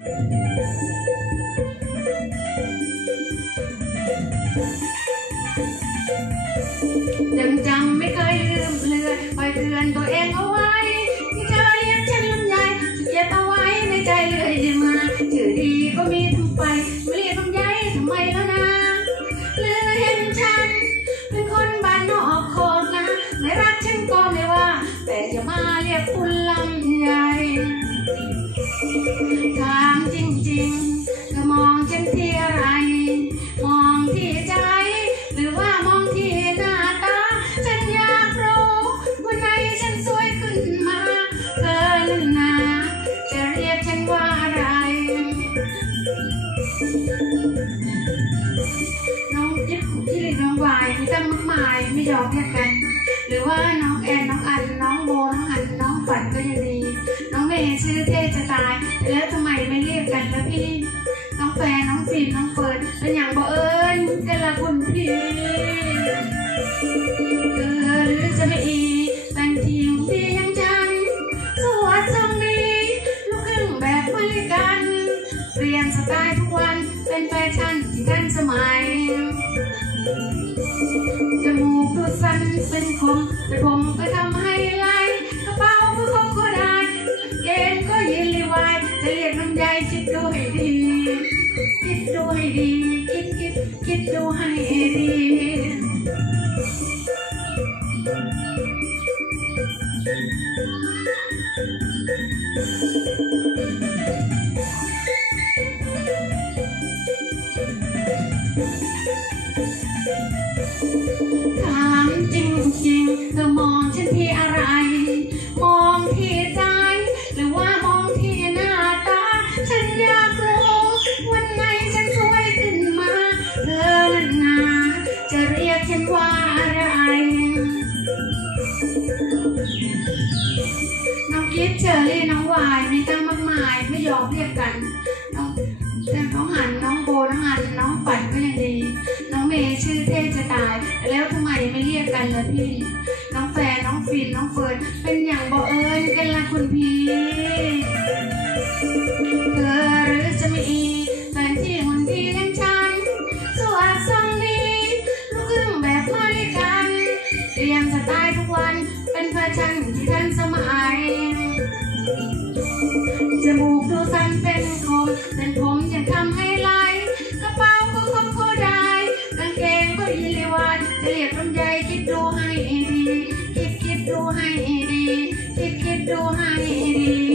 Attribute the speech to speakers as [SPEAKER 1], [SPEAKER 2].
[SPEAKER 1] ยังจำไม่เคยลืมเลือนคอยเตือนตัวเอง ยไม่ยอมแยกกันหรือว่าน้องแอนน้องอันน้องโบน้องอันน้องฝันก็ยังดี น้องเมย์ชื่อเท่จะตาย แล้วทำไมไม่เรียกกันล่ะพี่ น้องแฟนน้องฟิลน้องเฟิร์นเป็นอย่างบ่เอิญกันละคุณพี่ กดูสั้นเป็นคมแต่ผมก็ทำให้ไล่กระเป๋าก็คงก็ได้ เกณฑ์ก็ยินรีวายจะเรียกลำไยคิดดูให้ดี คิดดูให้ดี คิดคิดคิดดูให้ดี นว่าอะไรน้องกิฟเชอรี่น้องวายมีตั้งมากมายไม่ยอมเรียกกันน้องแต่น้องหันน้องโบน้องอันน้องฝันก็ยังดีน้องเมย์ชื่อเท่จะตาย แล้วทำไมไม่เรียกกันล่ะพี่ น้องแฟนน้องฟินน้องเฟิร์นเป็นอย่างเบ้อ ช่าที่ทันสมัย จมูกดูสั้นเป็นคนแต่ผมยังทำให้ไหลกระเป๋าก็คมโคได้ กางเกงก็อีเลวานจะเรียกลำใหญ่คิดดูให้ดี คิดคิดดูให้ดี คิดคิดดูให้ดี